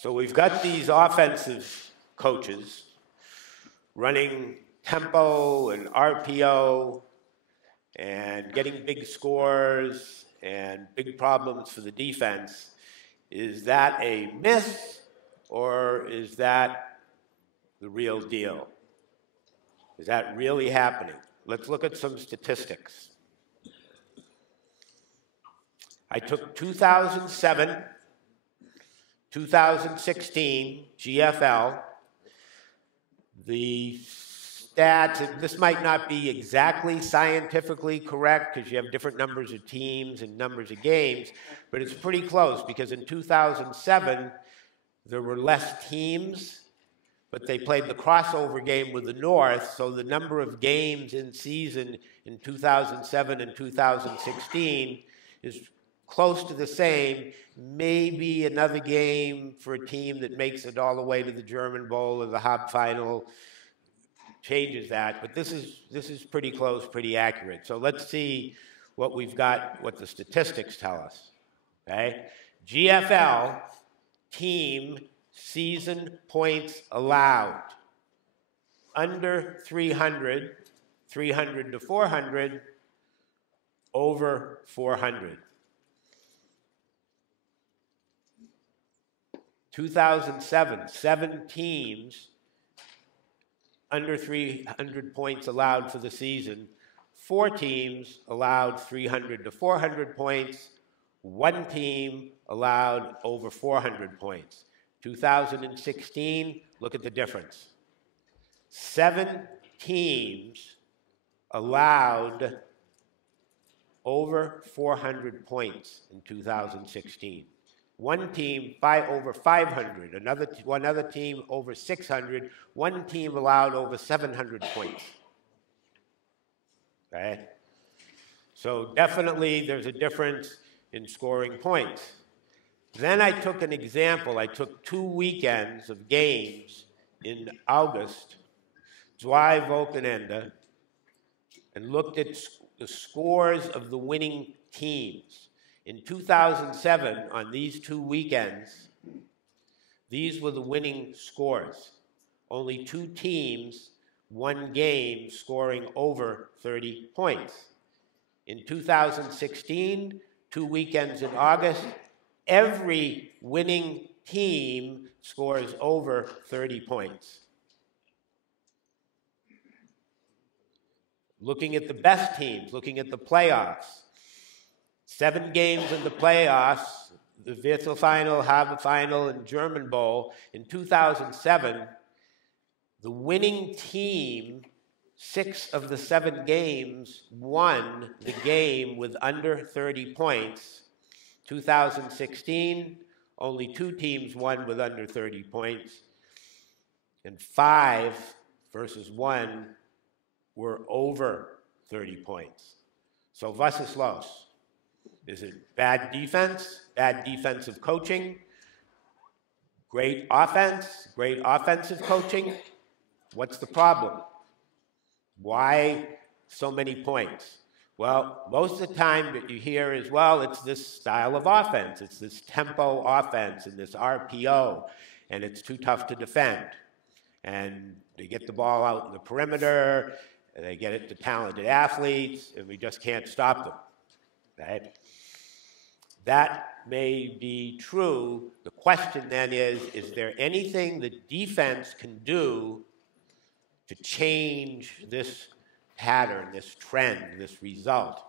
So we've got these offensive coaches running tempo and RPO and getting big scores and big problems for the defense. Is that a myth or is that the real deal? Is that really happening? Let's look at some statistics. I took 2007, 2016 GFL. The stats, this might not be exactly scientifically correct because you have different numbers of teams and numbers of games, but it's pretty close because in 2007, there were less teams, but they played the crossover game with the North, so the number of games in season in 2007 and 2016 is close to the same, maybe another game for a team that makes it all the way to the German Bowl or the Hab final changes that, but this is pretty close, pretty accurate. So let's see what we've got, what the statistics tell us, okay? GFL team season points allowed, under 300, 300 to 400, over 400. 2007, 7 teams under 300 points allowed for the season. 4 teams allowed 300 to 400 points. 1 team allowed over 400 points. 2016, look at the difference. 7 teams allowed over 400 points in 2016. 1 team over 500, one other team over 600, 1 team allowed over 700 points. Okay? So definitely there's a difference in scoring points. Then I took an example. I took 2 weekends of games in August, Zwei Wochenende, and looked at the scores of the winning teams. In 2007, on these 2 weekends, these were the winning scores. Only 2 teams, 1 game, scoring over 30 points. In 2016, 2 weekends in August, every winning team scores over 30 points. Looking at the best teams, looking at the playoffs, 7 games in the playoffs, the Wurzel final, Habe final, and German Bowl. In 2007, the winning team, 6 of the 7 games, won the game with under 30 points. 2016, only 2 teams won with under 30 points, and 5 versus 1 were over 30 points. So was ist los? Is it bad defense, bad defensive coaching, great offense, great offensive coaching? What's the problem? Why so many points? Well, most of the time that you hear is, well, it's this style of offense. It's this tempo offense and this RPO, and it's too tough to defend. And they get the ball out in the perimeter, and they get it to talented athletes, and we just can't stop them. Right? That may be true. The question then is there anything the defense can do to change this pattern, this trend, this result?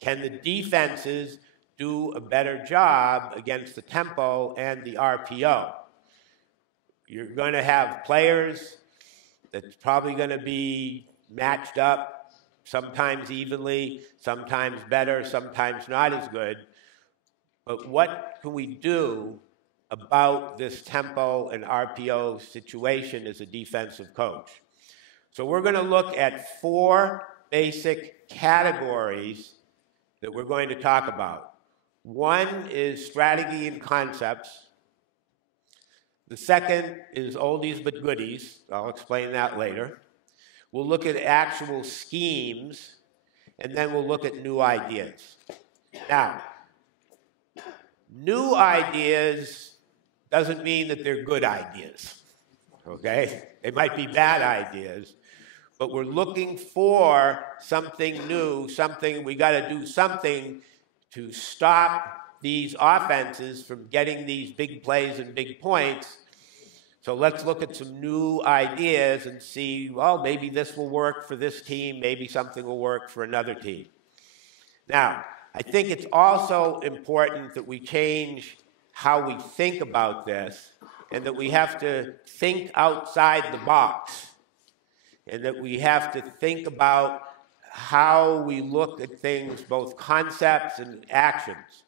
Can the defenses do a better job against the tempo and the RPO? You're going to have players that's probably going to be matched up, sometimes evenly, sometimes better, sometimes not as good. But what can we do about this tempo and RPO situation as a defensive coach? So we're going to look at 4 basic categories that we're going to talk about. 1 is strategy and concepts. The second is oldies but goodies. I'll explain that later. We'll look at actual schemes, and then we'll look at new ideas. Now, new ideas doesn't mean that they're good ideas, okay? They might be bad ideas, but we're looking for something new, we got to do something to stop these offenses from getting these big plays and big points. So let's look at some new ideas and see, well, maybe this will work for this team, maybe something will work for another team. Now, I think it's also important that we change how we think about this, and that we have to think outside the box, and that we have to think about how we look at things, both concepts and actions.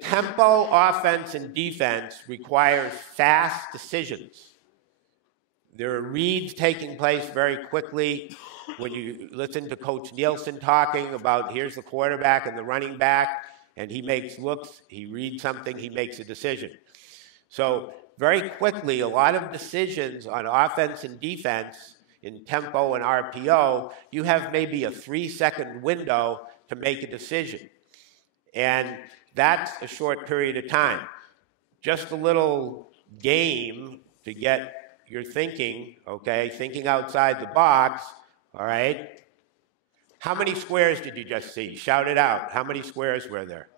Tempo, offense, and defense requires fast decisions. There are reads taking place very quickly. When you listen to Coach Nielsen talking about here's the quarterback and the running back, and he makes looks, he reads something, he makes a decision. So very quickly, a lot of decisions on offense and defense in tempo and RPO, you have maybe a 3-second window to make a decision. And that's a short period of time. Just a little game to get your thinking, okay, thinking outside the box, all right? How many squares did you just see? Shout it out. How many squares were there?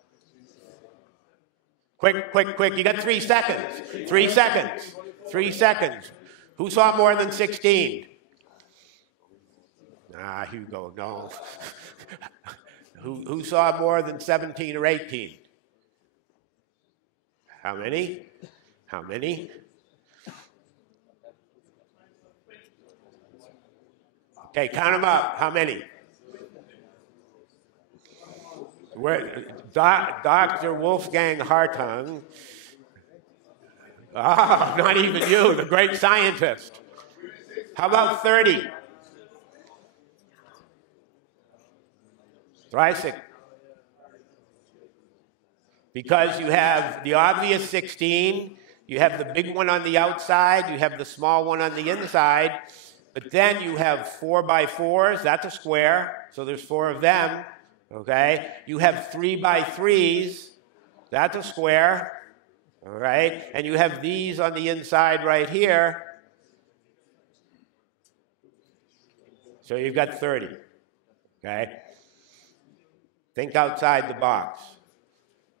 Quick, quick, quick. You got 3 seconds. 3 seconds. 3 seconds. Who saw more than 16? Ah, Hugo, no. Who saw more than 17 or 18? How many? How many? Okay, count them up. How many? Dr. Wolfgang Hartung. Ah, not even you, the great scientist. How about 30? Tricycle. Because you have the obvious 16, you have the big one on the outside, you have the small one on the inside, but then you have 4x4s, that's a square, so there's 4 of them, okay? You have 3x3s, that's a square, all right? And you have these on the inside right here, so you've got 30, okay? Think outside the box.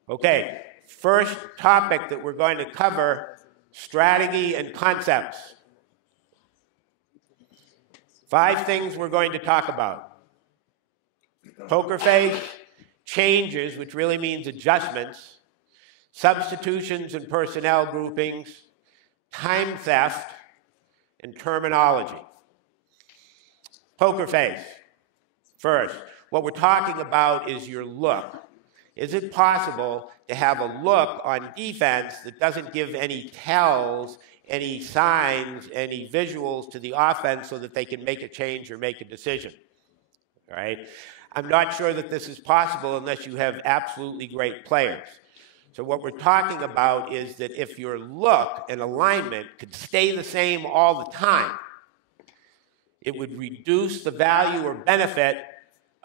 Okay, first topic that we're going to cover, strategy and concepts. 5 things we're going to talk about. Poker face, changes, which really means adjustments, substitutions and personnel groupings, time theft, and terminology. Poker face. First, what we're talking about is your look. Is it possible to have a look on defense that doesn't give any tells, any signs, any visuals to the offense so that they can make a change or make a decision? All right? I'm not sure that this is possible unless you have absolutely great players. So what we're talking about is that if your look and alignment could stay the same all the time, it would reduce the value or benefit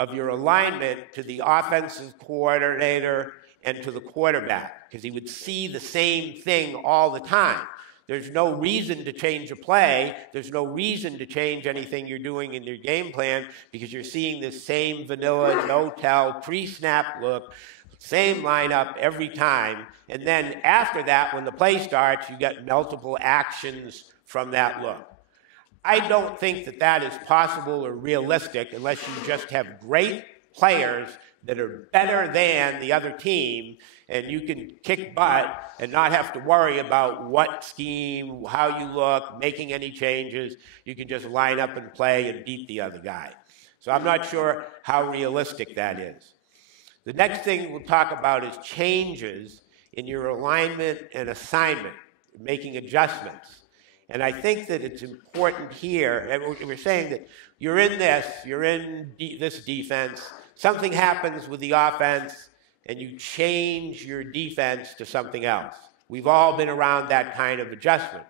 of your alignment to the offensive coordinator and to the quarterback, because he would see the same thing all the time. There's no reason to change a play. There's no reason to change anything you're doing in your game plan, because you're seeing the same vanilla, no-tell, pre-snap look, same lineup every time. And then after that, when the play starts, you get multiple actions from that look. I don't think that that is possible or realistic unless you just have great players that are better than the other team, and you can kick butt and not have to worry about what scheme, how you look, making any changes. You can just line up and play and beat the other guy. So I'm not sure how realistic that is. The next thing we'll talk about is changes in your alignment and assignment, making adjustments. And I think that it's important here, and we're saying that you're in this defense, something happens with the offense, and you change your defense to something else. We've all been around that kind of adjustment.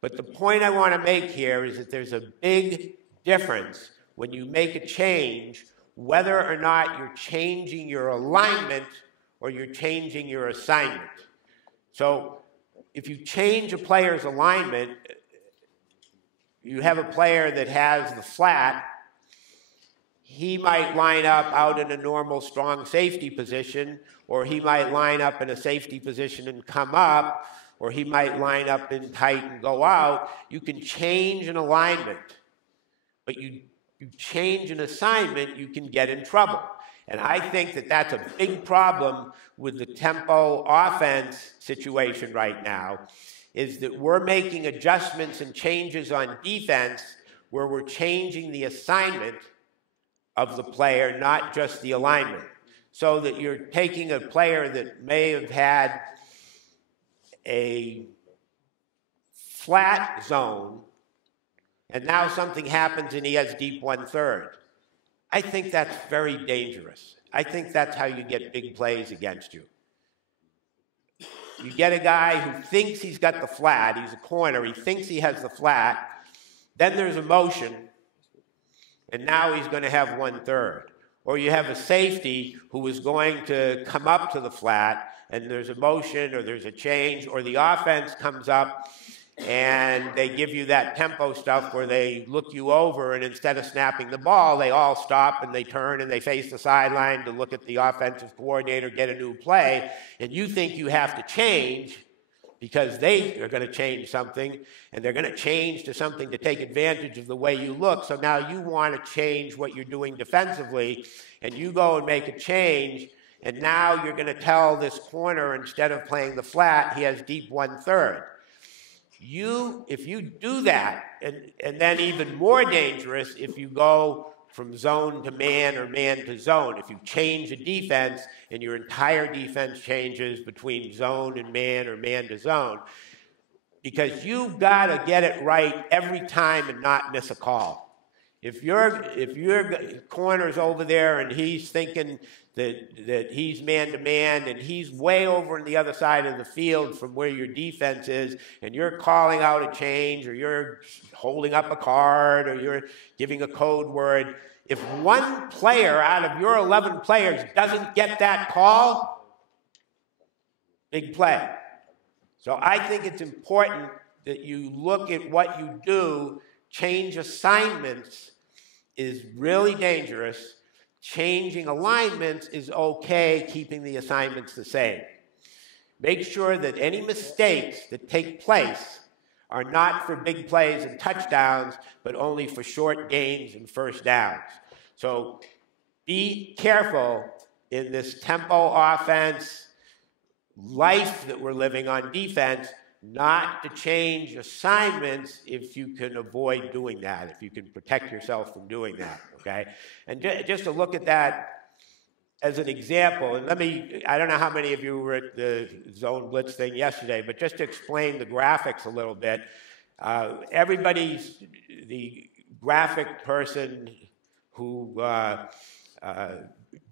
But the point I want to make here is that there's a big difference when you make a change, whether or not you're changing your alignment or you're changing your assignment. So if you change a player's alignment, you have a player that has the flat, he might line up out in a normal strong safety position, or he might line up in a safety position and come up, or he might line up in tight and go out. You can change an alignment, but you change an assignment, you can get in trouble. And I think that that's a big problem with the tempo offense situation right now, is that we're making adjustments and changes on defense where we're changing the assignment of the player, not just the alignment. So that you're taking a player that may have had a flat zone, and now something happens and he has deep 1/3. I think that's very dangerous. I think that's how you get big plays against you. You get a guy who thinks he's got the flat, he's a corner, he thinks he has the flat, then there's a motion, and now he's going to have 1/3. Or you have a safety who is going to come up to the flat, and there's a motion or there's a change, or the offense comes up and they give you that tempo stuff where they look you over, and instead of snapping the ball, they all stop and they turn and they face the sideline to look at the offensive coordinator, get a new play, and you think you have to change because they are going to change something, and they're going to change to something to take advantage of the way you look. So now you want to change what you're doing defensively, and you go and make a change, and now you're going to tell this corner, instead of playing the flat, he has deep 1/3. If you do that, and then even more dangerous, if you go from zone to man or man to zone, if you change a defense and your entire defense changes between zone and man or man to zone, because you've got to get it right every time and not miss a call. If your corner's over there and he's thinking that he's man-to-man and he's way over on the other side of the field from where your defense is, and you're calling out a change, or you're holding up a card, or you're giving a code word, if one player out of your 11 players doesn't get that call, big play. So I think it's important that you look at what you do. Change assignments is really dangerous. Changing alignments is okay, keeping the assignments the same. Make sure that any mistakes that take place are not for big plays and touchdowns, but only for short gains and first downs. So be careful in this tempo offense life that we're living on defense, not to change assignments if you can avoid doing that, if you can protect yourself from doing that, okay? And just to look at that as an example, and I don't know how many of you were at the zone blitz thing yesterday, but just to explain the graphics a little bit, the graphic person who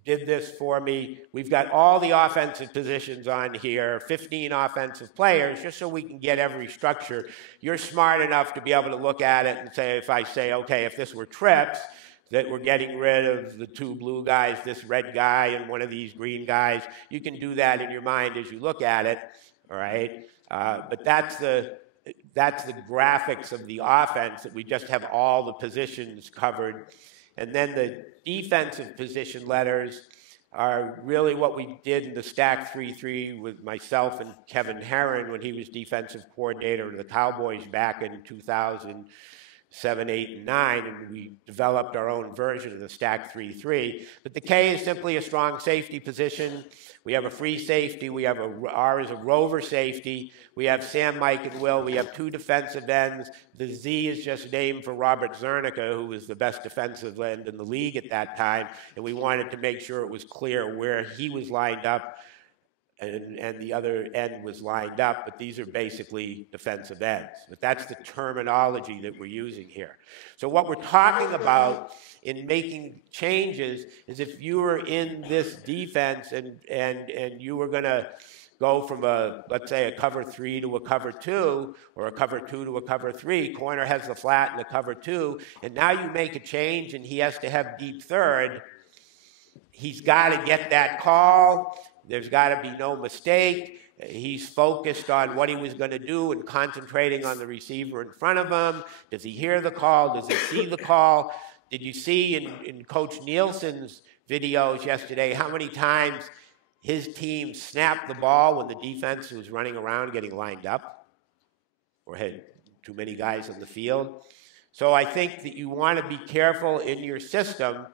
did this for me, we've got all the offensive positions on here, 15 offensive players, just so we can get every structure. You're smart enough to be able to look at it and say, if I say, okay, if this were trips, that we're getting rid of the 2 blue guys, this red guy, and one of these green guys, you can do that in your mind as you look at it, all right? But that's the graphics of the offense, that we just have all the positions covered. And then the defensive position letters are really what we did in the stack 3-3 with myself and Kevin Herron when he was defensive coordinator of the Cowboys back in 2007, 8, and 9, and we developed our own version of the stack 3-3. But the K is simply a strong safety position. We have a free safety. We have R is a rover safety. We have Sam, Mike, and Will. We have 2 defensive ends. The Z is just named for Robert Zernicka, who was the best defensive end in the league at that time, and we wanted to make sure it was clear where he was lined up and the other end was lined up, but these are basically defensive ends. But that's the terminology that we're using here. So what we're talking about in making changes is if you were in this defense and you were going to go from let's say a cover 3 to a cover 2, or a cover 2 to a cover 3, corner has the flat and the cover 2, and now you make a change and he has to have deep third, he's got to get that call. There's got to be no mistake, He's focused on what he was going to do and concentrating on the receiver in front of him. Does he hear the call? Does he see the call? Did you see in Coach Nielsen's videos yesterday how many times his team snapped the ball when the defense was running around getting lined up or had too many guys on the field? So I think that you want to be careful in your system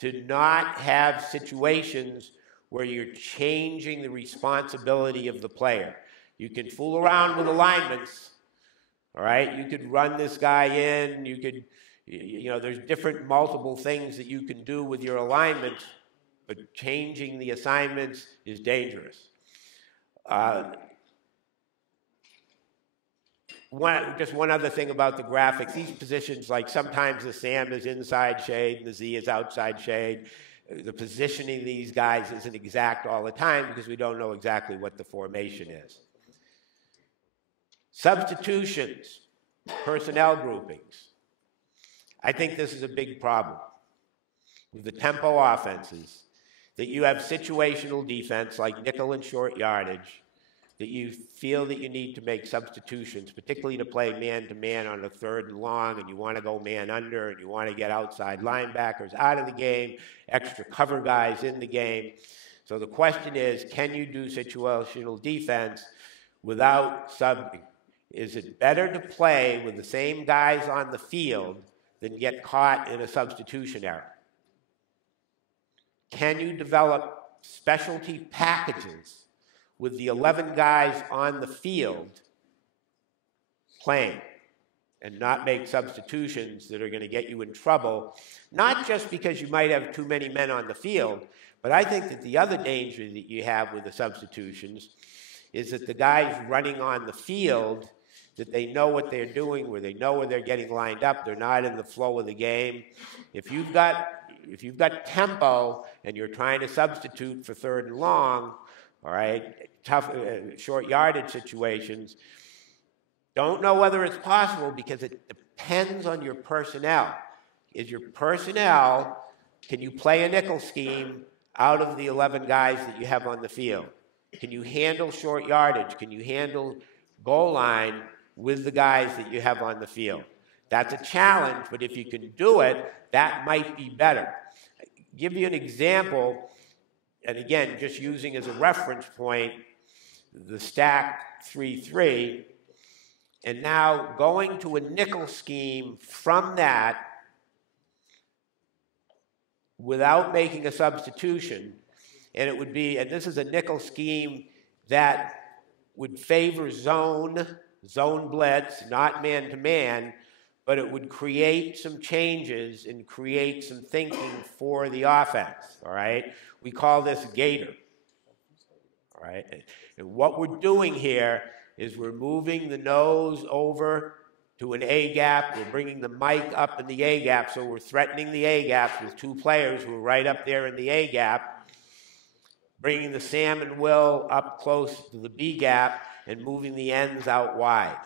to not have situations where you're changing the responsibility of the player. You can fool around with alignments, all right? You could run this guy in, you could, there's different multiple things that you can do with your alignments, but changing the assignments is dangerous. Just one other thing about the graphics. These positions, like sometimes the Sam is inside shade and the Z is outside shade. The positioning of these guys isn't exact all the time because we don't know exactly what the formation is. Substitutions, personnel groupings. I think this is a big problem with the tempo offenses, that you have situational defense like nickel and short yardage, that you feel that you need to make substitutions, particularly to play man-to-man on a 3rd and long, and you want to go man under, and you want to get outside linebackers out of the game, extra cover guys in the game. So the question is, can you do situational defense without subbing? Is it better to play with the same guys on the field than get caught in a substitution error? Can you develop specialty packages with the 11 guys on the field playing and not make substitutions that are going to get you in trouble, not just because you might have too many men on the field, but I think that the other danger that you have with the substitutions is that the guys running on the field, that they know what they're doing, where they know where they're getting lined up, they're not in the flow of the game. If you've got tempo and you're trying to substitute for 3rd and long, all right, tough short yardage situations, don't know whether it's possible because it depends on your personnel. Is your personnel, can you play a nickel scheme out of the 11 guys that you have on the field? Can you handle short yardage? Can you handle goal line with the guys that you have on the field? That's a challenge, but if you can do it, that might be better. Give you an example, and again, just using as a reference point, the stack 3-3, and now going to a nickel scheme from that without making a substitution, and it would be, and this is a nickel scheme that would favor zone blitz, not man-to-man, but it would create some changes and create some thinking for the offense, all right? We call this gator, all right? And what we're doing here is we're moving the nose over to an A-gap. We're bringing the mic up in the A-gap, so we're threatening the A-gaps with 2 players who are right up there in the A-gap, bringing the Sam and Will up close to the B-gap, and moving the ends out wide.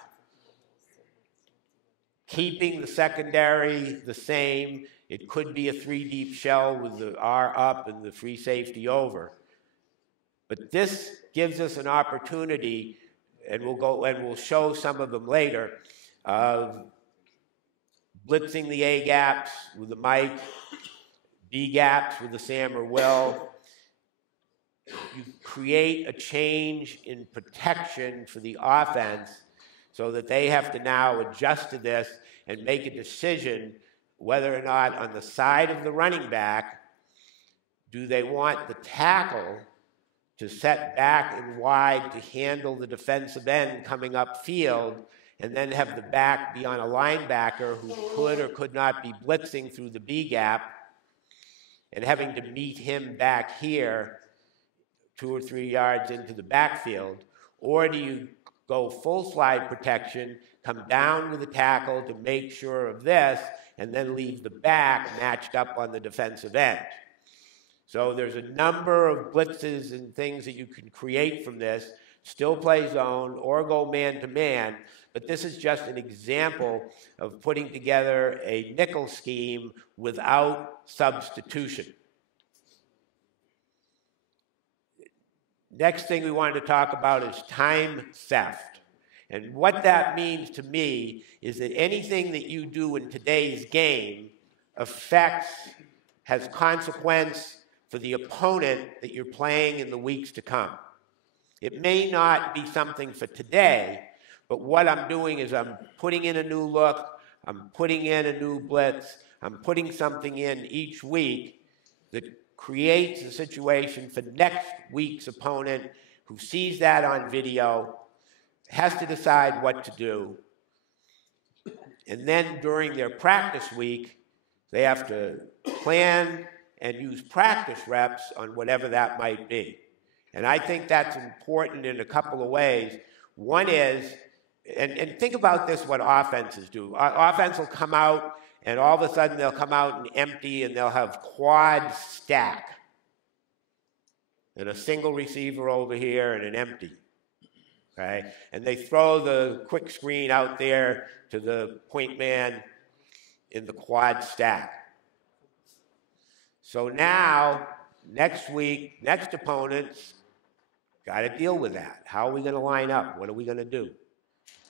Keeping the secondary the same. It could be a 3-deep shell with the R up and the free safety over. But this gives us an opportunity, and we'll show some of them later, of blitzing the A gaps with the Mike, B gaps with the Sam or Will. You create a change in protection for the offense so that they have to now adjust to this and make a decision whether or not on the side of the running back, do they want the tackle to set back and wide to handle the defensive end coming upfield, and then have the back be on a linebacker who could or could not be blitzing through the B gap and having to meet him back here 2 or 3 yards into the backfield? Or do you go full slide protection, come down with the tackle to make sure of this, and then leave the back matched up on the defensive end? So there's a number of blitzes and things that you can create from this, still play zone or go man-to-man, but this is just an example of putting together a nickel scheme without substitution. Next thing we wanted to talk about is time theft. And what that means to me is that anything that you do in today's game has consequence for the opponent that you're playing in the weeks to come. It may not be something for today, but what I'm doing is I'm putting in a new look, I'm putting in a new blitz, I'm putting something in each week that creates a situation for next week's opponent who sees that on video, has to decide what to do. And then during their practice week, they have to plan and use practice reps on whatever that might be. And I think that's important in a couple of ways. One is, and think about this, what offenses do. Offense will come out, and all of a sudden they'll come out and empty, and they'll have quad stack. And a single receiver over here and an empty. Okay? And they throw the quick screen out there to the point man in the quad stack. So now, next week, next opponent's got to deal with that. How are we going to line up? What are we going to do?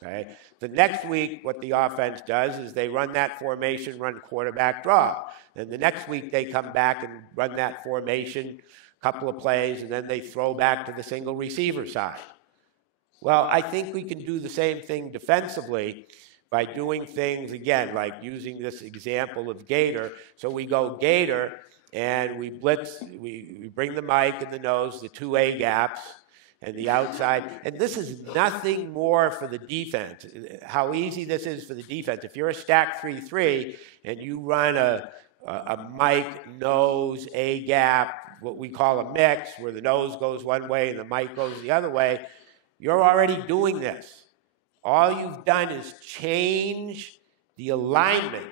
Okay? The next week, what the offense does is they run that formation, run quarterback draw. Then the next week, they come back and run that formation, a couple of plays, and then they throw back to the single receiver side. Well, I think we can do the same thing defensively by doing things, again, like using this example of Gator. So we go Gator, and we blitz, we bring the mic in the nose, the two A gaps, and the outside. And this is nothing more for the defense. How easy this is for the defense. If you're a stack 3-3 and you run a mic, nose, A gap, what we call a mix, where the nose goes one way and the mic goes the other way, you're already doing this. All you've done is change the alignment,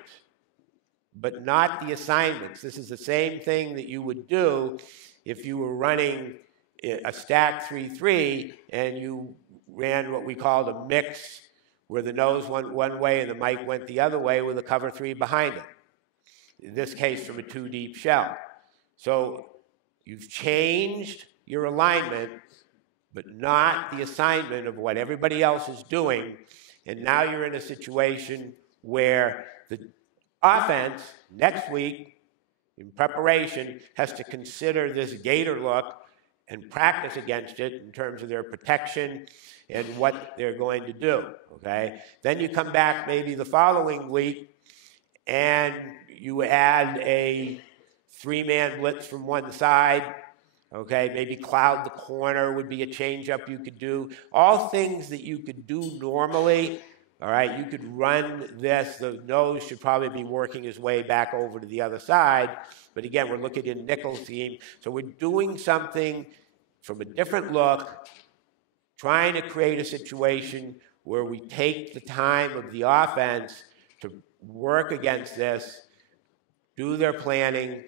but not the assignments. This is the same thing that you would do if you were running a stack 3-3 and you ran what we called a mix, where the nose went one way and the mic went the other way with a cover 3 behind it. In this case, from a 2-deep shell. So you've changed your alignment, but not the assignment of what everybody else is doing. And now you're in a situation where the offense, next week, in preparation, has to consider this Gator look and practice against it in terms of their protection and what they're going to do, okay? Then you come back maybe the following week and you add a 3-man blitz from one side, okay? Maybe cloud the corner would be a change-up you could do. All things that you could do normally, all right? You could run this. The nose should probably be working his way back over to the other side. But again, we're looking at nickel scheme. So we're doing something from a different look, trying to create a situation where we take the time of the offense to work against this, do their planning,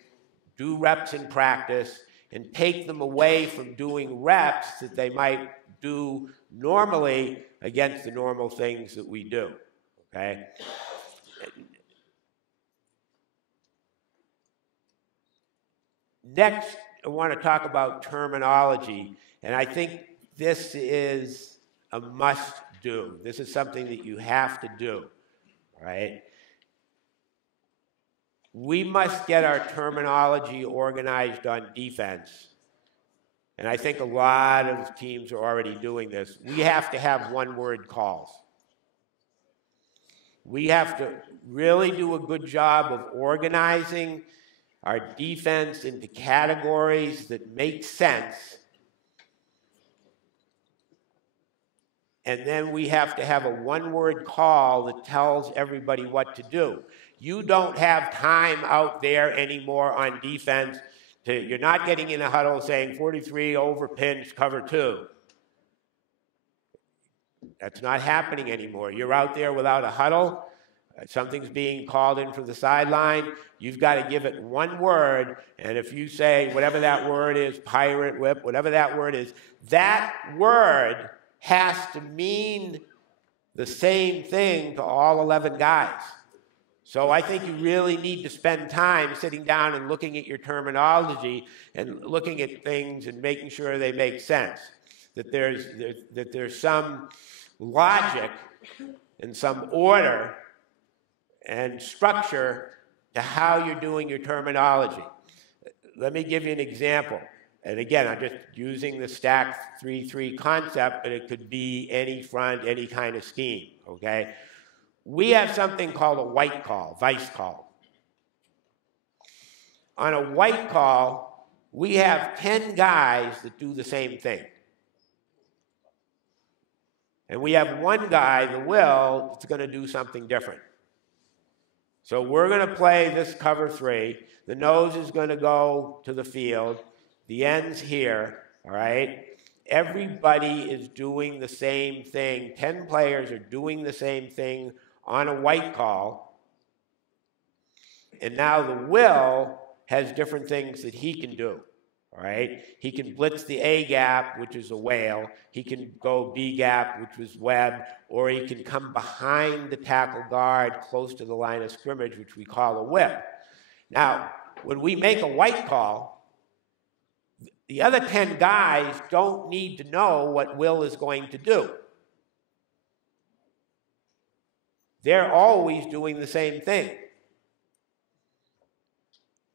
do reps in practice, and take them away from doing reps that they might do normally against the normal things that we do, okay? Next, I want to talk about terminology, and I think this is a must-do. This is something that you have to do, right? We must get our terminology organized on defense, and I think a lot of teams are already doing this. We have to have one-word calls. We have to really do a good job of organizing our defense into categories that make sense. And then we have to have a one-word call that tells everybody what to do. You don't have time out there anymore on defense. You're not getting in a huddle saying 43 over pinch, cover 2. That's not happening anymore. You're out there without a huddle. Something's being called in from the sideline. You've got to give it one word, and if you say whatever that word is, pirate whip, whatever that word is, that word has to mean the same thing to all 11 guys. So I think you really need to spend time sitting down and looking at your terminology and looking at things and making sure they make sense, that there's some logic and some order and structure to how you're doing your terminology. Let me give you an example. And again, I'm just using the stack 3-3 concept, but it could be any front, any kind of scheme, okay? We have something called a white call, vice call. On a white call, we have 10 guys that do the same thing. And we have one guy, the will, that's going to do something different. So we're going to play this cover 3. The nose is going to go to the field. The end's here, all right? Everybody is doing the same thing. 10 players are doing the same thing on a white call. And now the will has different things that he can do, all right? He can blitz the A gap, which is a whale. He can go B gap, which was web, or he can come behind the tackle guard close to the line of scrimmage, which we call a whip. Now, when we make a white call, the other 10 guys don't need to know what Will is going to do. They're always doing the same thing.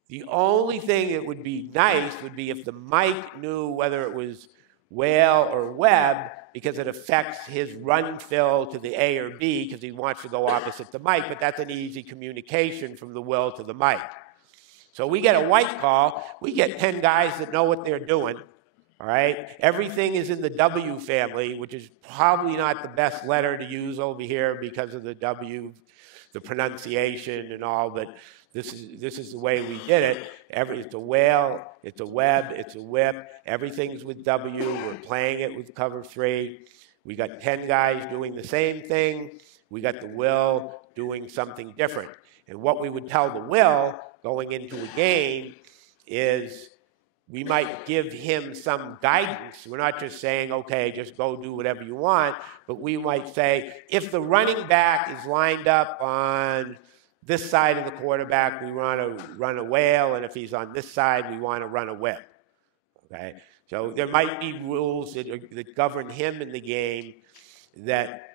The only thing that would be nice would be if the Mike knew whether it was whale or web, because it affects his run fill to the A or B because he wants to go opposite the Mike, but that's an easy communication from the Will to the Mike. So we get a white call, we get 10 guys that know what they're doing, all right? Everything is in the W family, which is probably not the best letter to use over here because of the W, the pronunciation and all, but this is the way we did it. It's a whale, it's a web, it's a whip. Everything's with W. We're playing it with cover 3. We got 10 guys doing the same thing. We got the will doing something different. And what we would tell the will going into a game is we might give him some guidance. We're not just saying, okay, just go do whatever you want, but we might say, if the running back is lined up on this side of the quarterback, we want to run a whale, and if he's on this side, we want to run a whip, okay? So there might be rules that govern him in the game that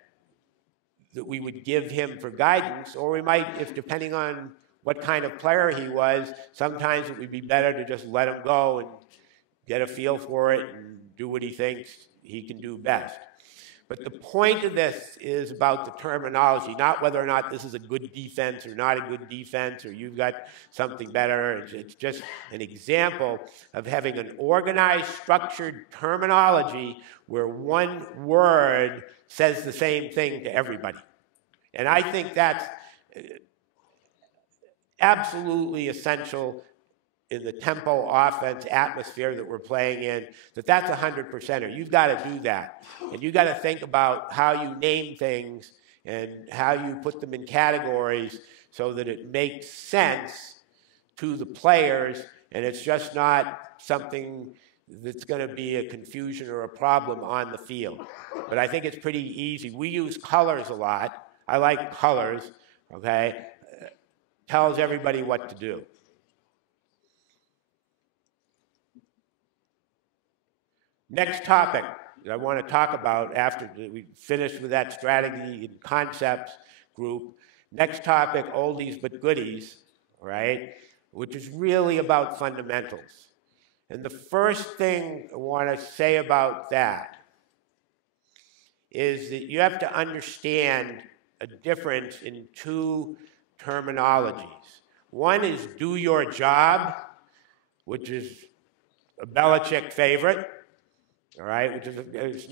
we would give him for guidance, or we might, if depending on what kind of player he was, sometimes it would be better to just let him go and get a feel for it and do what he thinks he can do best. But the point of this is about the terminology, not whether or not this is a good defense or not a good defense, or you've got something better. It's just an example of having an organized, structured terminology where one word says the same thing to everybody. And I think that's absolutely essential in the tempo offense atmosphere that we're playing in, that's 100%er. You've got to do that. And you've got to think about how you name things and how you put them in categories so that it makes sense to the players, and it's just not something that's going to be a confusion or a problem on the field. But I think it's pretty easy. We use colors a lot. I like colors, okay? Tells everybody what to do. Next topic that I want to talk about after we finish with that strategy and concepts group. Next topic, oldies but goodies, right? Which is really about fundamentals. And the first thing I want to say about that is that you have to understand a difference in two terminologies. One is do your job, which is a Belichick favorite, all right, which is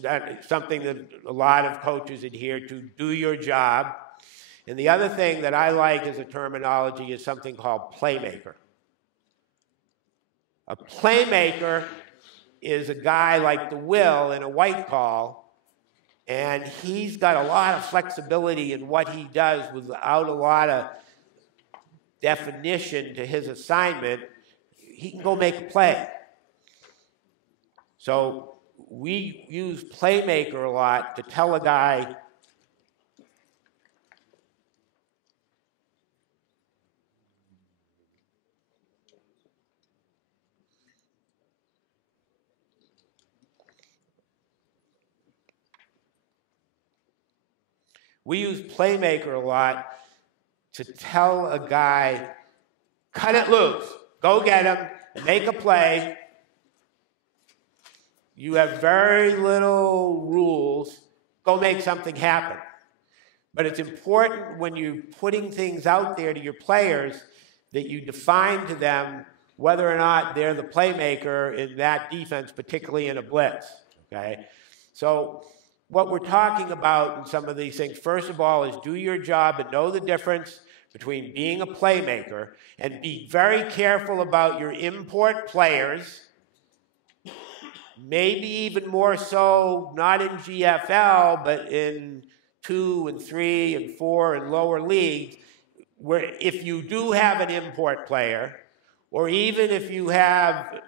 something that a lot of coaches adhere to, do your job. And the other thing that I like as a terminology is something called playmaker. A playmaker is a guy like the Will in a white call, and he's got a lot of flexibility in what he does without a lot of definition to his assignment. He can go make a play. So we use playmaker a lot to tell a guy We use playmaker a lot to tell a guy, cut it loose, go get him, make a play. You have very little rules, go make something happen. But it's important when you're putting things out there to your players that you define to them whether or not they're the playmaker in that defense, particularly in a blitz, okay? So what we're talking about in some of these things, first of all, is do your job and know the difference between being a playmaker, and be very careful about your import players, maybe even more so not in GFL, but in 2 and 3 and 4 and lower leagues, where if you do have an import player, or even if you have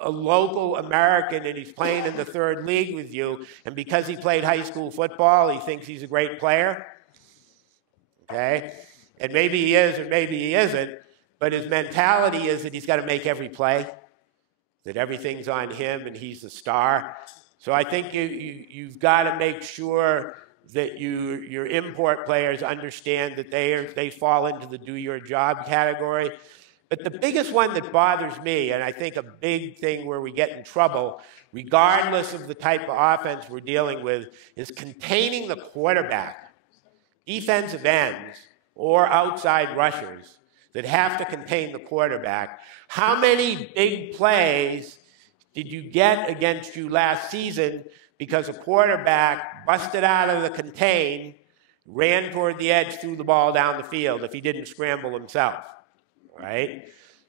a local American and he's playing in the 3rd league with you, and because he played high school football, he thinks he's a great player, okay? And maybe he is or maybe he isn't, but his mentality is that he's got to make every play, that everything's on him and he's the star. So I think you've got to make sure that your import players understand that they fall into the do your job category. But the biggest one that bothers me, and I think a big thing where we get in trouble, regardless of the type of offense we're dealing with, is containing the quarterback. Defensive ends or outside rushers that have to contain the quarterback. How many big plays did you get against you last season because a quarterback busted out of the contain, ran toward the edge, threw the ball down the field if he didn't scramble himself, right?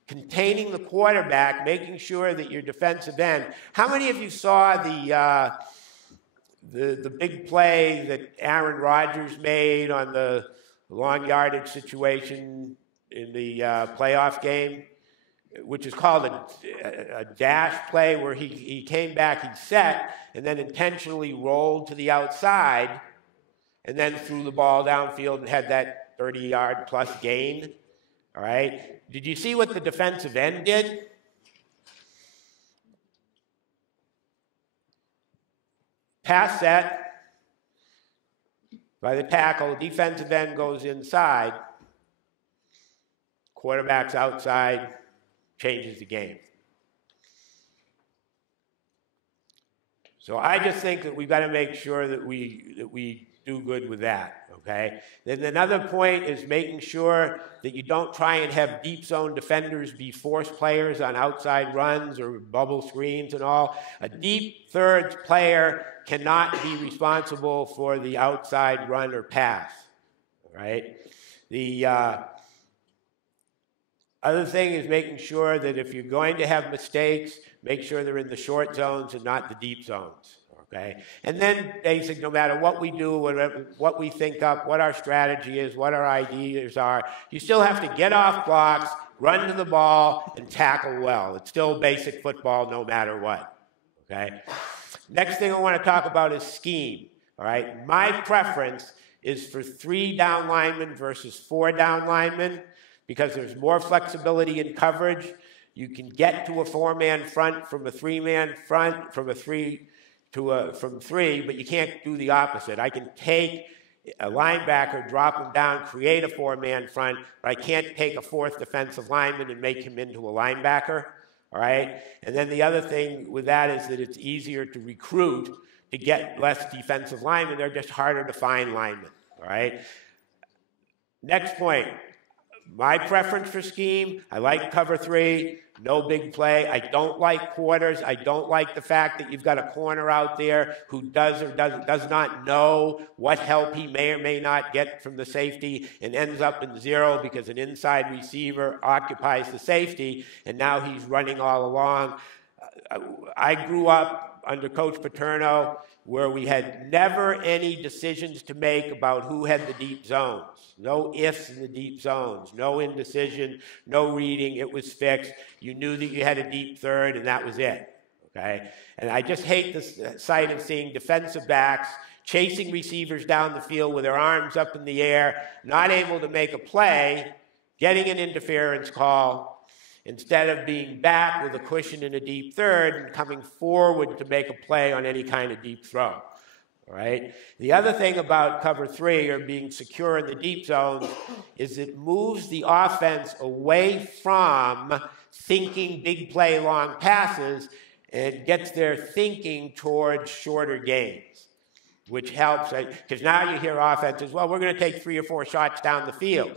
Containing the quarterback, making sure that your defensive end. How many of you saw the big play that Aaron Rodgers made on the long yardage situation in the playoff game, which is called a dash play, where he came back, he set, and then intentionally rolled to the outside, and then threw the ball downfield and had that 30-yard plus gain, all right? Did you see what the defensive end did? Pass set by the tackle, defensive end goes inside, quarterback's outside, changes the game. So I just think that we've got to make sure that we do good with that, okay? Then another point is making sure that you don't try and have deep zone defenders be force players on outside runs or bubble screens and all. A deep third player cannot be responsible for the outside run or pass, right? The other thing is making sure that if you're going to have mistakes, make sure they're in the short zones and not the deep zones, okay? And then basic, no matter what we do, what we think up, what our strategy is, what our ideas are, you still have to get off blocks, run to the ball, and tackle well. It's still basic football no matter what, okay? Next thing I want to talk about is scheme, all right? My preference is for 3 down linemen versus 4 down linemen, because there's more flexibility in coverage. You can get to a 4-man front from a 3-man front, from 3, but you can't do the opposite. I can take a linebacker, drop him down, create a 4-man front, but I can't take a 4th defensive lineman and make him into a linebacker, all right? And then the other thing with that is that it's easier to recruit to get less defensive linemen. They're just harder to find linemen, all right? Next point. My preference for scheme, I like cover 3, no big play. I don't like quarters. I don't like the fact that you've got a corner out there who does not know what help he may or may not get from the safety and ends up in 0 because an inside receiver occupies the safety, and now he's running all along. I grew up under Coach Paterno where we had never any decisions to make about who had the deep zones. No ifs in the deep zones, no indecision, no reading. It was fixed. You knew that you had a deep third, and that was it, okay? And I just hate the sight of seeing defensive backs chasing receivers down the field with their arms up in the air, not able to make a play, getting an interference call, instead of being back with a cushion in a deep third and coming forward to make a play on any kind of deep throw, All right? The other thing about cover 3 or being secure in the deep zones is it moves the offense away from thinking big play long passes and gets their thinking towards shorter games, which helps, because now you hear offenses, well, we're going to take 3 or 4 shots down the field.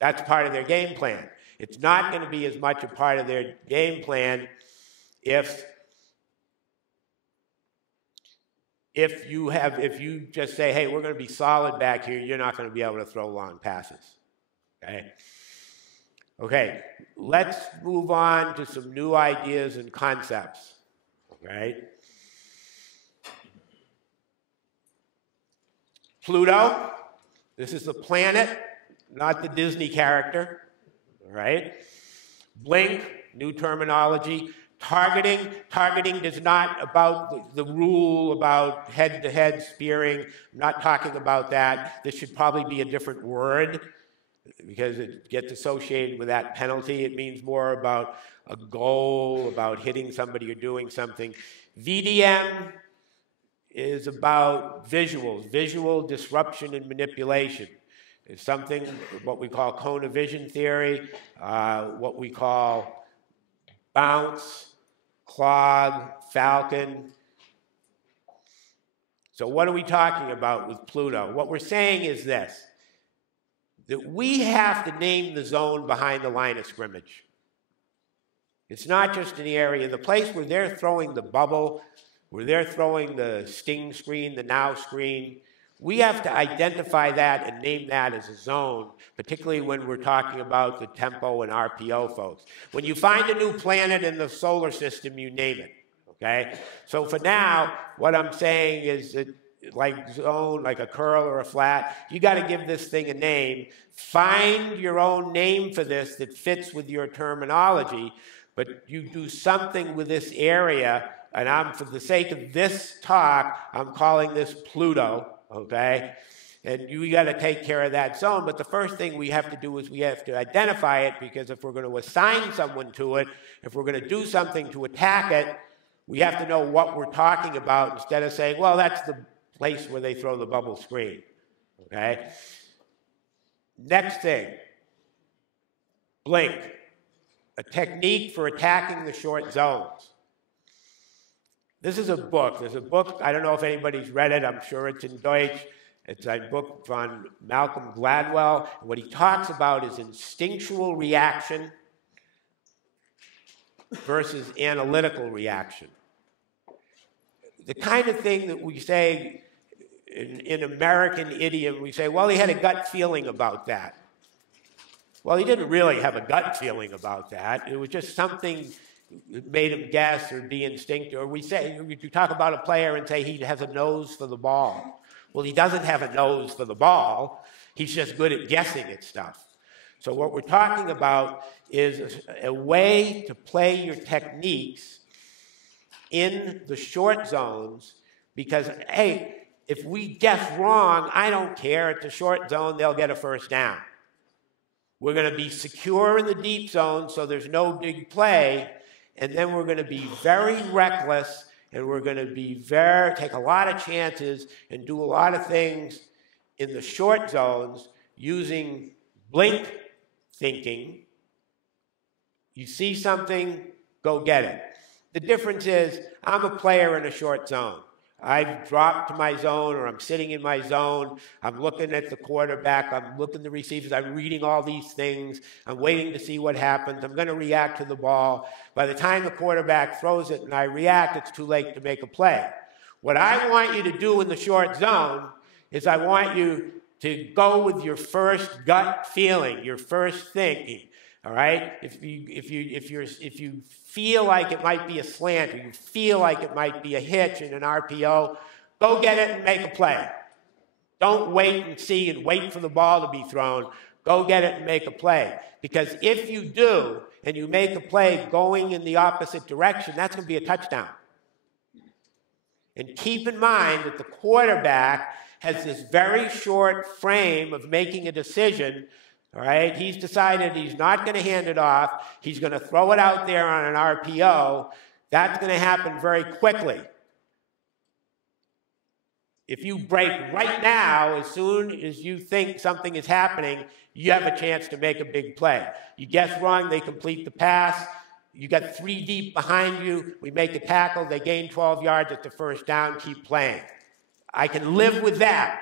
That's part of their game plan. It's not going to be as much a part of their game plan if you just say, hey, we're going to be solid back here, you're not going to be able to throw long passes. Okay, let's move on to some new ideas and concepts. Okay. Pluto, this is the planet, not the Disney character. All right. Blink, new terminology. Targeting is not about the rule about head-to-head spearing. I'm not talking about that. This should probably be a different word because it gets associated with that penalty. It means more about a goal, about hitting somebody or doing something. VDM is about visuals, visual disruption and manipulation. It's something, what we call cone of vision theory, what we call bounce, clog, falcon. So what are we talking about with Pluto? What we're saying is this, that we have to name the zone behind the line of scrimmage. It's not just an area, the place where they're throwing the bubble, where they're throwing the sting screen, the now screen, we have to identify that and name that as a zone, particularly when we're talking about the TREMPO and RPO folks. When you find a new planet in the solar system, you name it, okay? So for now, what I'm saying is that like zone, like a curl or a flat, you got to give this thing a name. Find your own name for this that fits with your terminology, but you do something with this area, and for the sake of this talk, I'm calling this Pluto. Okay? And you got to take care of that zone. But the first thing we have to do is we have to identify it, because if we're going to assign someone to it, if we're going to do something to attack it, we have to know what we're talking about instead of saying, well, that's the place where they throw the bubble screen. Okay? Next thing, blink. A technique for attacking the short zones. This is a book. There's a book, I don't know if anybody's read it, I'm sure it's in Deutsch. It's a book from Malcolm Gladwell. And what he talks about is instinctual reaction versus analytical reaction. The kind of thing that we say in American idiom, we say, well, he had a gut feeling about that. Well, he didn't really have a gut feeling about that. It was just something that made him guess or be instinctive. Or we talk about a player and say he has a nose for the ball. Well, he doesn't have a nose for the ball. He's just good at guessing at stuff. So what we're talking about is a way to play your techniques in the short zones, because, hey, if we guess wrong, I don't care. It's a short zone, they'll get a first down. We're going to be secure in the deep zone so there's no big play, and then we're going to be very reckless, and we're going to be take a lot of chances and do a lot of things in the short zones using blink thinking. You see something, go get it. The difference is I'm a player in a short zone. I've dropped to my zone, or I'm sitting in my zone. I'm looking at the quarterback. I'm looking at the receivers. I'm reading all these things. I'm waiting to see what happens. I'm going to react to the ball. By the time the quarterback throws it and I react, it's too late to make a play. What I want you to do in the short zone is I want you to go with your first gut feeling, your first thinking. All right? If you feel like it might be a slant, or you feel like it might be a hitch in an RPO, go get it and make a play. Don't wait and see and wait for the ball to be thrown. Go get it and make a play. Because if you do, and you make a play going in the opposite direction, that's going to be a touchdown. And keep in mind that the quarterback has this very short frame of making a decision. All right, he's decided he's not going to hand it off. He's going to throw it out there on an RPO. That's going to happen very quickly. if you break right now, as soon as you think something is happening, you have a chance to make a big play. You guess wrong, they complete the pass. You got 3 deep behind you. We make a tackle. They gain 12 yards at the first down. Keep playing. I can live with that.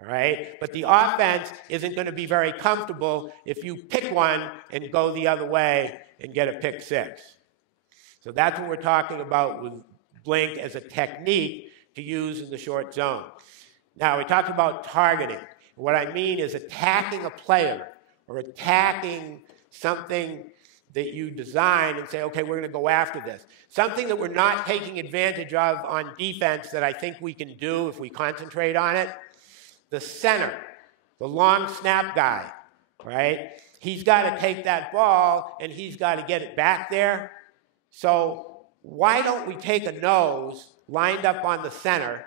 All right? But the offense isn't going to be very comfortable if you pick one and go the other way and get a pick six. So that's what we're talking about with blink as a technique to use in the short zone. Now, we talked about targeting. What I mean is attacking a player or attacking something that you design and say, okay, we're going to go after this. Something that we're not taking advantage of on defense that I think we can do if we concentrate on it, the center, the long snap guy, right? He's got to take that ball and he's got to get it back there. So why don't we take a nose lined up on the center,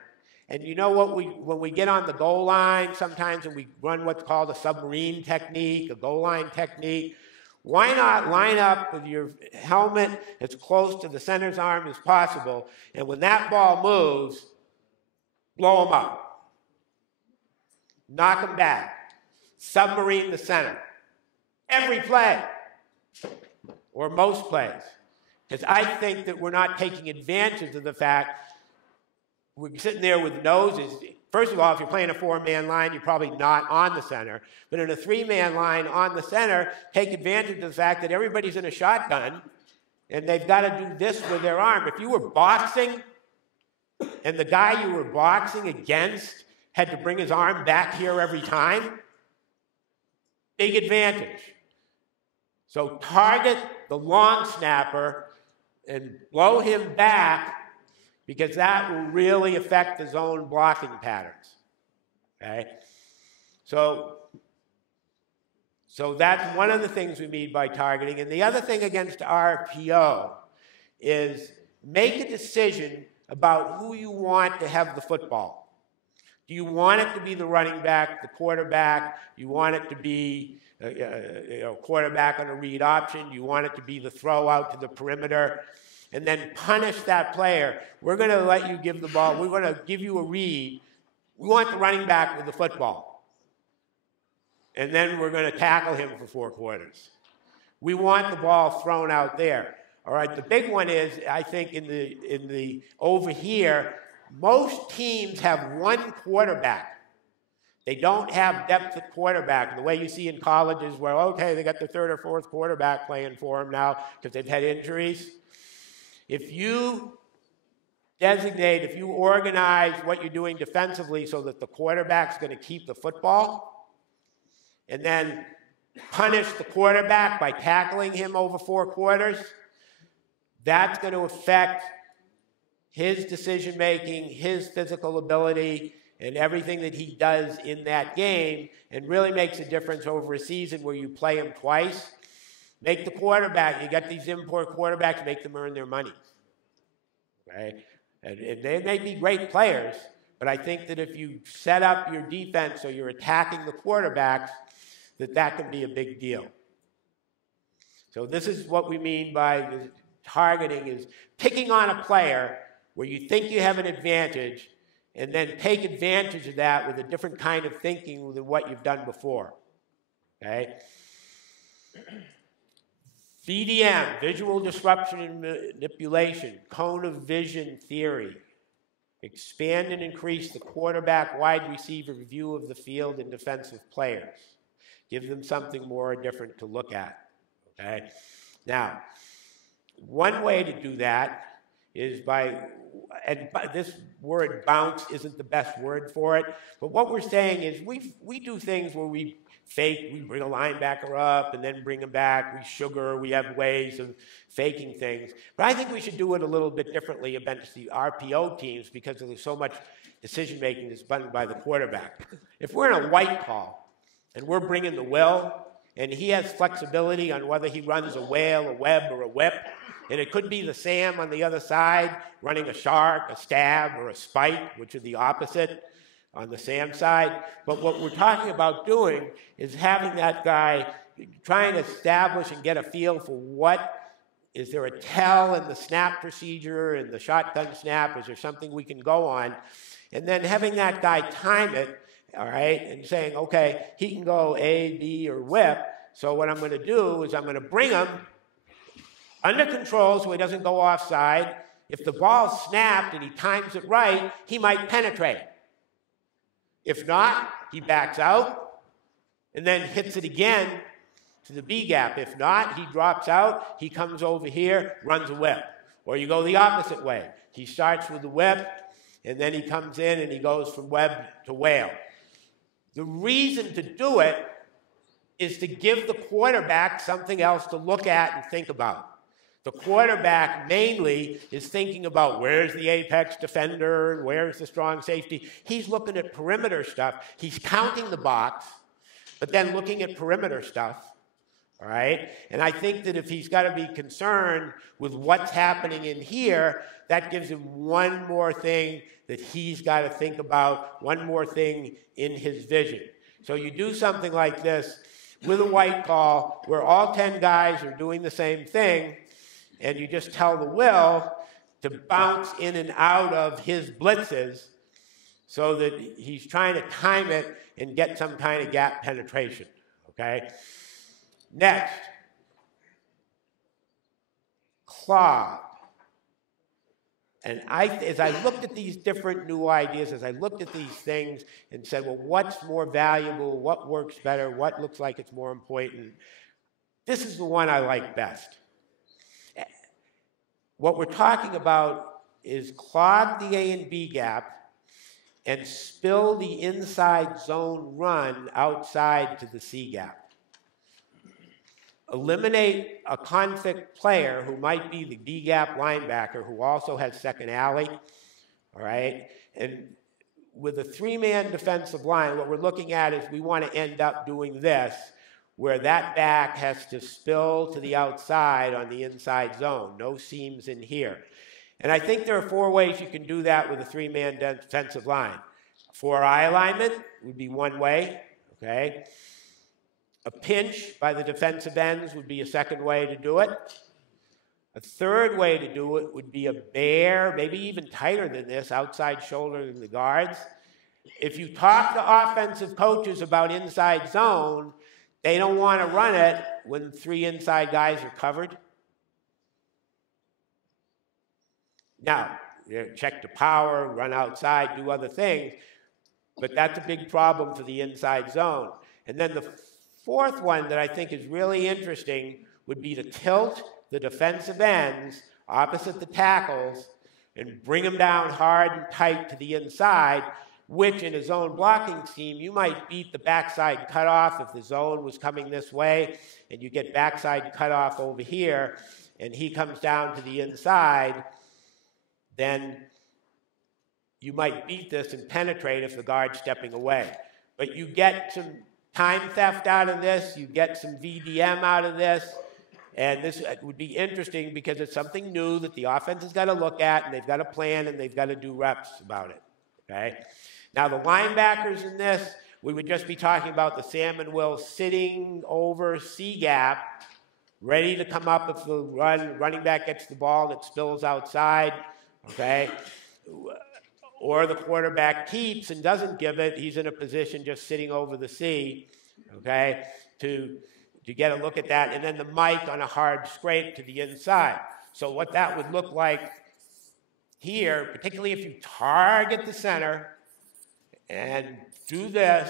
and you know what, when we get on the goal line, sometimes when we run what's called a submarine technique, a goal line technique, why not line up with your helmet as close to the center's arm as possible, and when that ball moves, blow him up. Knock him back. Submarine the center. Every play, or most plays. Because I think that we're not taking advantage of the fact we're sitting there with noses. First of all, if you're playing a 4-man line, you're probably not on the center. But in a 3-man line on the center, take advantage of the fact that everybody's in a shotgun, and they've got to do this with their arm. If you were boxing, and the guy you were boxing against had to bring his arm back here every time, big advantage. So target the long snapper and blow him back, because that will really affect the zone blocking patterns, okay? So that's one of the things we mean by targeting. And the other thing against RPO is make a decision about who you want to have the football. Do you want it to be the running back, the quarterback? You want it to be quarterback on a read option? You want it to be the throw out to the perimeter? And then punish that player. We're going to let you give the ball. We're going to give you a read. We want the running back with the football. And then we're going to tackle him for 4 quarters. We want the ball thrown out there. All right, the big one is, I think, in the over here, most teams have one quarterback. They don't have depth at quarterback. The way you see in colleges where, okay, they got their 3rd or 4th quarterback playing for them now because they've had injuries. If you designate, if you organize what you're doing defensively so that the quarterback's going to keep the football, and then punish the quarterback by tackling him over 4 quarters, that's going to affect his decision-making, his physical ability, and everything that he does in that game, and really makes a difference over a season where you play him twice. Make the quarterback, you got these import quarterbacks, make them earn their money. Right? And they may be great players, but I think that if you set up your defense so you're attacking the quarterbacks, that can be a big deal. So this is what we mean by the targeting, is picking on a player where you think you have an advantage, and then take advantage of that with a different kind of thinking than what you've done before. Okay? VDM, visual disruption and manipulation, cone of vision theory. Expand and increase the quarterback, wide receiver view of the field and defensive players. Give them something more or different to look at. Okay? Now, one way to do that is by, and this word bounce isn't the best word for it, but what we're saying is we do things where we bring a linebacker up and then bring him back, we sugar, we have ways of faking things. But I think we should do it a little bit differently against the RPO teams because there's so much decision-making that's done by the quarterback. If we're in a white call and we're bringing the will, and he has flexibility on whether he runs a whale, a web, or a whip, and it could be the Sam on the other side running a shark, a stab, or a spike, which are the opposite on the Sam side. But what we're talking about doing is having that guy trying to establish and get a feel for what is there a tell in the snap procedure and the shotgun snap? Is there something we can go on? And then having that guy time it, all right, and saying, okay, he can go A, B, or whip. So what I'm going to do is I'm going to bring him under control so he doesn't go offside. If the ball's snapped and he times it right, he might penetrate. If not, he backs out and then hits it again to the B gap. If not, he drops out, he comes over here, runs a whip. Or you go the opposite way. He starts with the whip, and then he comes in and he goes from web to whale. The reason to do it is to give the quarterback something else to look at and think about. The quarterback mainly is thinking about where's the apex defender, where's the strong safety. He's looking at perimeter stuff. He's counting the box, but then looking at perimeter stuff. All right? And I think that if he's got to be concerned with what's happening in here, that gives him one more thing that he's got to think about, one more thing in his vision. So you do something like this with a white call where all 10 guys are doing the same thing, and you just tell the will to bounce in and out of his blitzes so that he's trying to time it and get some kind of gap penetration, okay? Next, clog. And as I looked at these different new ideas, as I looked at these things and said, well, what's more valuable, what works better, what looks like it's more important, this is the one I like best. What we're talking about is clog the A and B gap and spill the inside zone run outside to the C gap. Eliminate a conflict player who might be the B gap linebacker who also has second alley, all right? And with a three-man defensive line, what we're looking at is we want to end up doing this, where that back has to spill to the outside on the inside zone. No seams in here. And I think there are 4 ways you can do that with a three-man defensive line. 4-eye alignment would be one way, okay? A pinch by the defensive ends would be a second way to do it. A third way to do it would be a bear, maybe even tighter than this, outside shoulder than the guards. If you talk to offensive coaches about inside zone, they don't want to run it when 3 inside guys are covered. Now, check the power, run outside, do other things, but that's a big problem for the inside zone. And then the fourth one that I think is really interesting would be to tilt the defensive ends opposite the tackles and bring them down hard and tight to the inside, which in a zone blocking scheme, you might beat the backside cutoff if the zone was coming this way, and you get backside cutoff over here, and he comes down to the inside, then you might beat this and penetrate if the guard's stepping away. But you get some time theft out of this, you get some VDM out of this, and this would be interesting because it's something new that the offense has got to look at, and they've got to plan, and they've got to do reps about it, okay? Now, the linebackers in this, we would just be talking about the Sam and Will sitting over C-gap, ready to come up if the running back gets the ball and it spills outside, okay? Or the quarterback keeps and doesn't give it. He's in a position just sitting over the C, okay, to get a look at that. And then the mic on a hard scrape to the inside. So what that would look like here, particularly if you target the center and do this,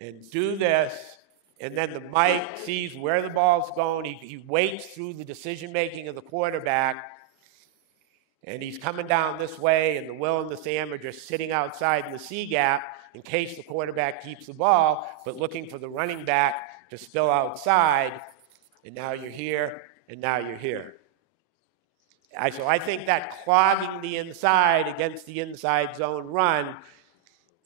and then the mic sees where the ball's going. He waits through the decision-making of the quarterback, and he's coming down this way, and the Will and the Sam are just sitting outside in the C gap in case the quarterback keeps the ball, but looking for the running back to spill outside, and now you're here, and now you're here. So I think that clogging the inside against the inside zone run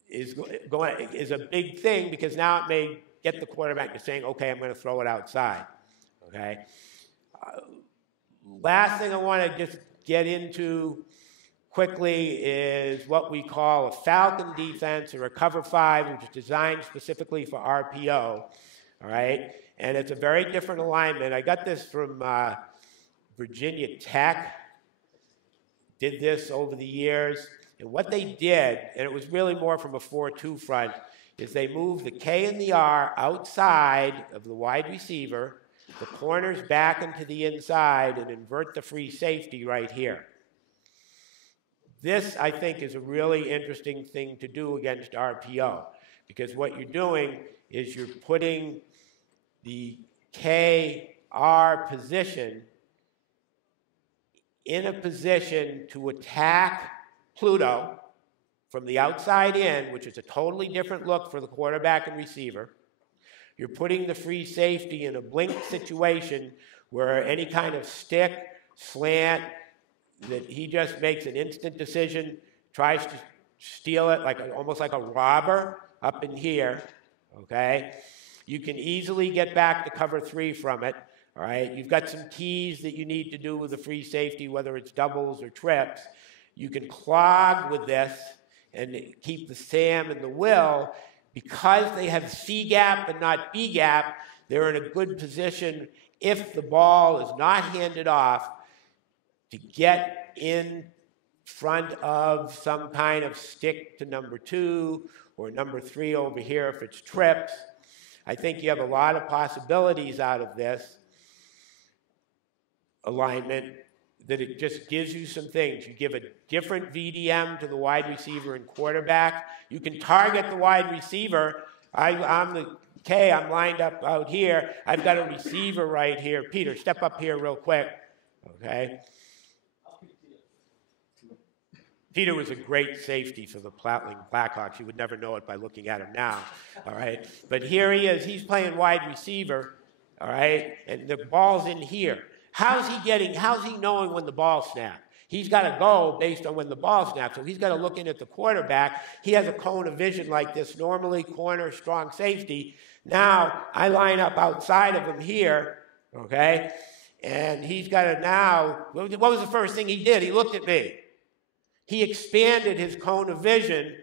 is a big thing, because now it may get the quarterback to saying, okay, I'm going to throw it outside, okay? Last thing I want to just get into quickly is what we call a Falcon defense, or a cover 5, which is designed specifically for RPO, all right? And it's a very different alignment. I got this from Virginia Tech did this over the years. And what they did, and it was really more from a 4-2 front, is they moved the K and the R outside of the wide receiver, the corners back into the inside, and invert the free safety right here. This, I think, is a really interesting thing to do against RPO, because what you're doing is you're putting the KR position in a position to attack Pluto from the outside in, which is a totally different look for the quarterback and receiver. You're putting the free safety in a blink situation where any kind of stick, slant, that he just makes an instant decision, tries to steal it almost like a robber up in here, okay? You can easily get back to cover 3 from it, all right? You've got some keys that you need to do with the free safety, whether it's doubles or trips. You can clog with this and keep the Sam and the Will. Because they have C gap and not B gap, they're in a good position if the ball is not handed off to get in front of some kind of stick to number 2 or number 3 over here if it's trips. I think you have a lot of possibilities out of this alignment, that it just gives you some things. You give a different VDM to the wide receiver and quarterback. You can target the wide receiver. I'm the K, I'm lined up out here. I've got a receiver right here. Peter, step up here real quick, okay? Peter was a great safety for the Platling Blackhawks. You would never know it by looking at him now, all right? But here he is. He's playing wide receiver, all right? And the ball's in here. How's he knowing when the ball snapped? He's got to go based on when the ball snaps. So he's got to look in at the quarterback. He has a cone of vision like this, normally corner, strong safety. Now, I line up outside of him here, okay? And he's got to now, what was the first thing he did? He looked at me. He expanded his cone of vision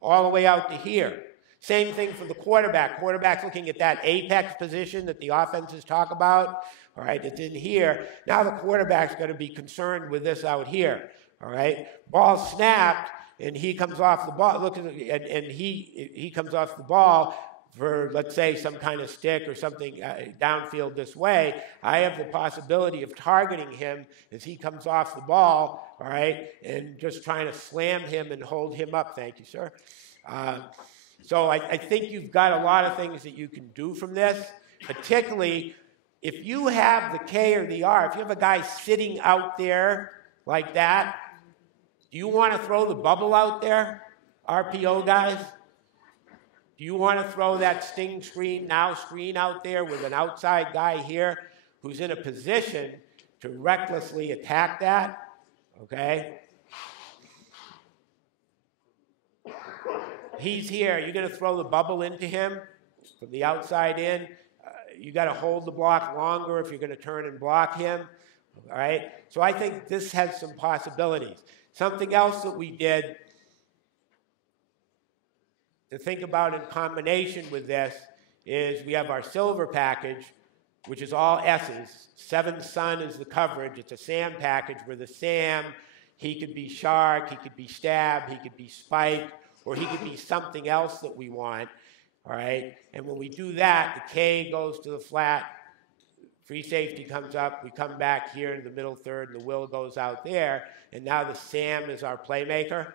all the way out to here. Same thing for the quarterback. Quarterback's looking at that apex position that the offenses talk about. All right, it's in here. Now the quarterback's going to be concerned with this out here. All right, ball snapped, and he comes off the ball. Look, and he comes off the ball for, let's say, some kind of stick or something downfield this way. I have the possibility of targeting him as he comes off the ball. All right, and just trying to slam him and hold him up. Thank you, sir. So I think you've got a lot of things that you can do from this, particularly if you have the K or the R, if you have a guy sitting out there like that, do you want to throw the bubble out there, RPO guys? Do you want to throw that sting screen out there with an outside guy here who's in a position to recklessly attack that? Okay? He's here. You're going to throw the bubble into him from the outside in. You got to hold the block longer if you're going to turn and block him. All right? So I think this has some possibilities. Something else that we did to think about in combination with this is we have our silver package, which is all S's. 7 Sun is the coverage. It's a SAM package where the SAM, he could be shark, he could be stab, he could be spike, or he could be something else that we want. All right, and when we do that, the K goes to the flat, free safety comes up, we come back here in the middle third, and the Will goes out there, and now the Sam is our playmaker.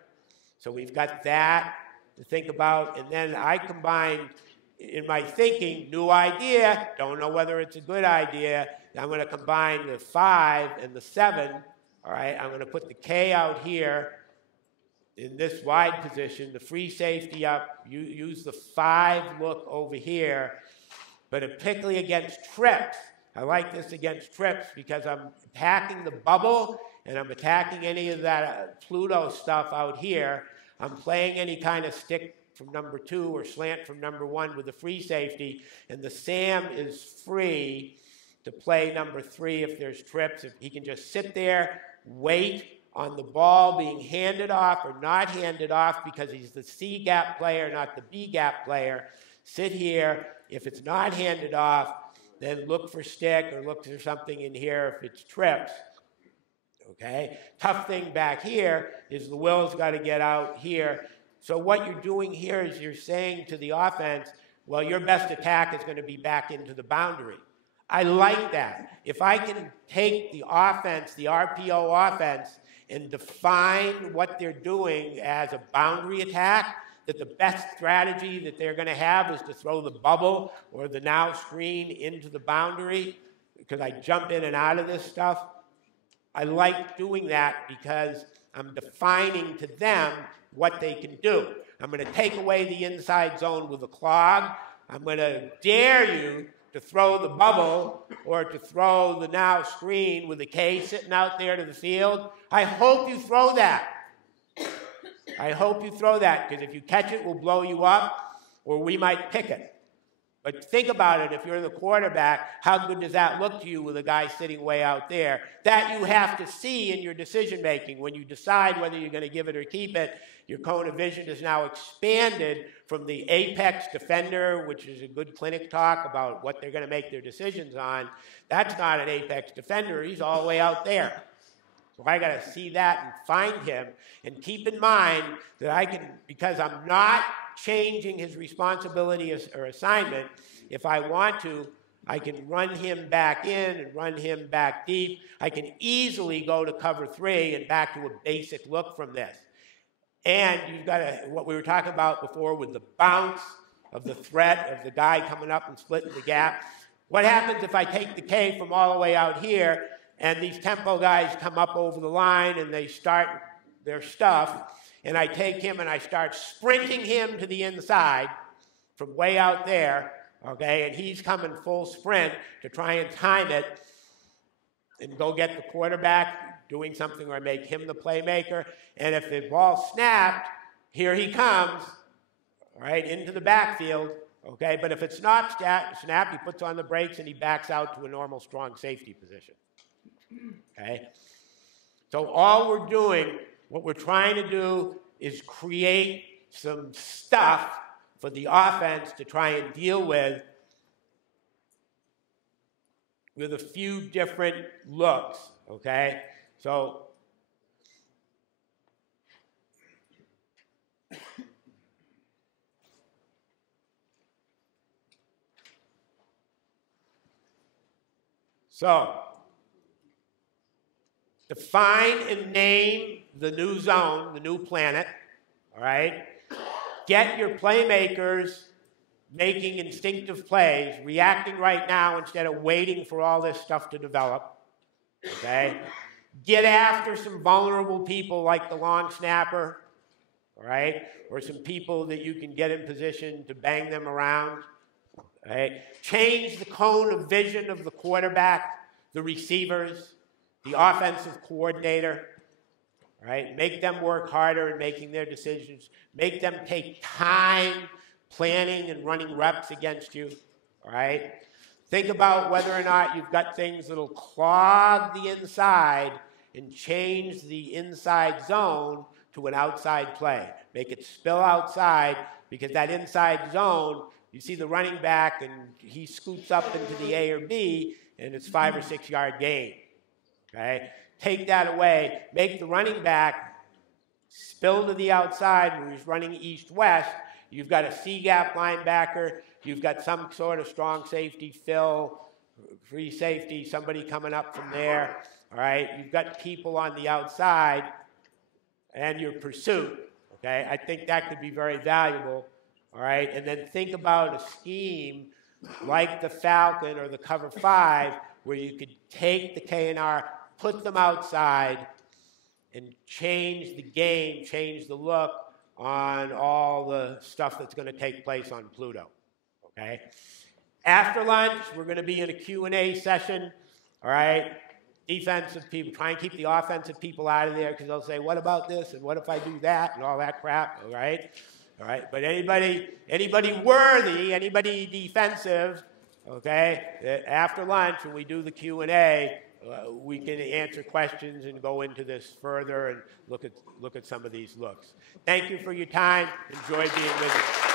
So we've got that to think about, and then I combined, in my thinking, new idea, don't know whether it's a good idea, I'm going to combine the 5 and the 7, all right, I'm going to put the K out here, in this wide position, the free safety up, you use the 5 look over here, but particularly against trips. I like this against trips because I'm attacking the bubble and I'm attacking any of that Pluto stuff out here. I'm playing any kind of stick from number 2 or slant from number 1 with the free safety, and the Sam is free to play number 3 if there's trips. If he can just sit there, wait on the ball being handed off or not handed off because he's the C gap player, not the B gap player. Sit here. If it's not handed off, then look for stick or look for something in here if it's trips. Okay? Tough thing back here is the will's got to get out here. So what you're doing here is you're saying to the offense, well, your best attack is going to be back into the boundary. I like that. If I can take the offense, the RPO offense, and define what they're doing as a boundary attack, that the best strategy that they're going to have is to throw the bubble or the now screen into the boundary, because I jump in and out of this stuff. I like doing that because I'm defining to them what they can do. I'm going to take away the inside zone with a clog. I'm going to dare you to throw the bubble or to throw the now screen with the K sitting out there to the field. I hope you throw that. I hope you throw that, because if you catch it, we'll blow you up, or we might pick it. But think about it, if you're the quarterback, how good does that look to you with a guy sitting way out there? That you have to see in your decision-making. When you decide whether you're going to give it or keep it, your cone of vision is now expanded from the apex defender, which is a good clinic talk about what they're going to make their decisions on. That's not an apex defender. He's all the way out there. So I got to see that and find him. And keep in mind that I can, because I'm not changing his responsibility or assignment, if I want to, I can run him back in and run him back deep. I can easily go to cover 3 and back to a basic look from this. And you've got what we were talking about before with the bounce of the threat of the guy coming up and splitting the gap. What happens if I take the K from all the way out here and these tempo guys come up over the line and they start their stuff, and I take him and I start sprinting him to the inside from way out there, okay, and he's coming full sprint to try and time it and go get the quarterback doing something or make him the playmaker. And if the ball snapped, here he comes, right, into the backfield, okay, but if it's not snapped, he puts on the brakes and he backs out to a normal strong safety position, okay? So all we're doing, what we're trying to do is create some stuff for the offense to try and deal with a few different looks, okay? So define and name the new zone, the new planet, all right? Get your playmakers making instinctive plays, reacting right now instead of waiting for all this stuff to develop, okay? Get after some vulnerable people like the long snapper, all right? Or some people that you can get in position to bang them around, all right? Change the cone of vision of the quarterback, the receivers, the offensive coordinator, right? Make them work harder in making their decisions. Make them take time planning and running reps against you, all right? Think about whether or not you've got things that'll clog the inside and change the inside zone to an outside play. Make it spill outside, because that inside zone, you see the running back and he scoots up into the A or B and it's 5 or 6 yard gain. Okay? Take that away. Make the running back spill to the outside when he's running east-west. You've got a C-gap linebacker. You've got some sort of strong safety, fill, free safety, somebody coming up from there. All right? You've got people on the outside and your pursuit. Okay? I think that could be very valuable. All right? And then think about a scheme like the Falcon or the Cover 5 where you could take the K&R, put them outside, and change the game, change the look on all the stuff that's going to take place on Pluto, okay? After lunch, we're going to be in a Q&A session, all right? Defensive people, try and keep the offensive people out of there because they'll say, what about this, and what if I do that, and all that crap, all right? All right, but anybody worthy, anybody defensive, okay, after lunch when we do the Q&A, we can answer questions and go into this further and look at some of these looks. Thank you for your time. Enjoy being with you.